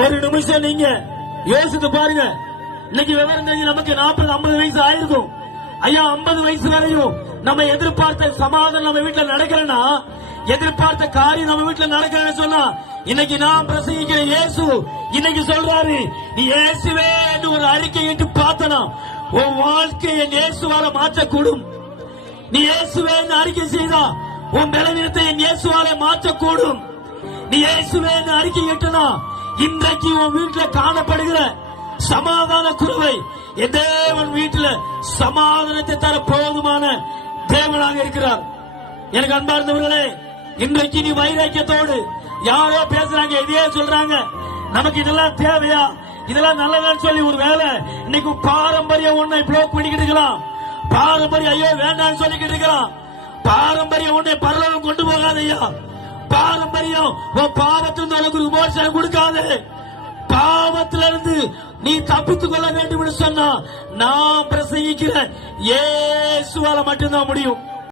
ஒரு நிமிஷம் நீங்க யோசித்து பாருங்க. இன்னைக்கு விவரம் தெரிஞ்சு நமக்கு 40-50 வயசு ஆயிருக்கும். ஐயா 50 வயசு வரையும் நம்ம எதிர்பார்த்த சமாதானம் நம்ம வீட்டுல நடக்கிறேன்னா, எதிர்பார்த்த காரியம் நம்ம வீட்டுல நடக்கிறேன்னு சொன்னா, இன்னைக்கு நான் பிரசங்கிக்கிற இயேசு இன்னைக்கு சொல்றாரு, நீ இயேசுவே என்று ஒரு அறிக்கை என்று பார்த்தனா உன் வாழ்க்கையை இயேசுவால மாற்றக்கூடும். நீ இயேசுவே என்று அறிக்கை செய்தா உன் பலவீனத்தை இயேசுவால மாற்றக்கூடும். நீ இயேசுவே என்று அறிக்கை கேட்டனா இன்றைக்கு உன் வீட்டுல காணப்படுகிற சமாதான குறைவை தேவன் வீட்டுல சமாதானத்தை தர போதுமான தேவனாக இருக்கிறார். எனக்கு அன்பார்ந்தவர்களே, இன்றைக்கு நீ வைராக்கியத்தோடு யாரோ பேசுறாங்க, இதையே சொல்றாங்க, நமக்கு இதெல்லாம் தேவையா, இதெல்லாம் நல்லதான்னு சொல்லி ஒரு வேலை இன்னைக்கு பாரம்பரியம் ஒன்னை பிளாக் பண்ணிக்கிட்டு இருக்கலாம். பாரம்பரியம் ஐயோ வேண்டாம்னு சொல்லிக்கிட்டு இருக்கலாம். பாரம்பரியம் ஒன்னை பரலோகம் கொண்டு போகாதையா. பாரம்பரியம் பாவத்திலிருந்து உனக்கு ஒரு விமோசனம் கொடுக்காது. பாவத்திலிருந்து நீ தப்பித்துக் கொள்ள வேண்டும் என்று சொன்னா நான் பிரசங்கிக்கிற இயேசுவால மட்டும்தான் முடியும்.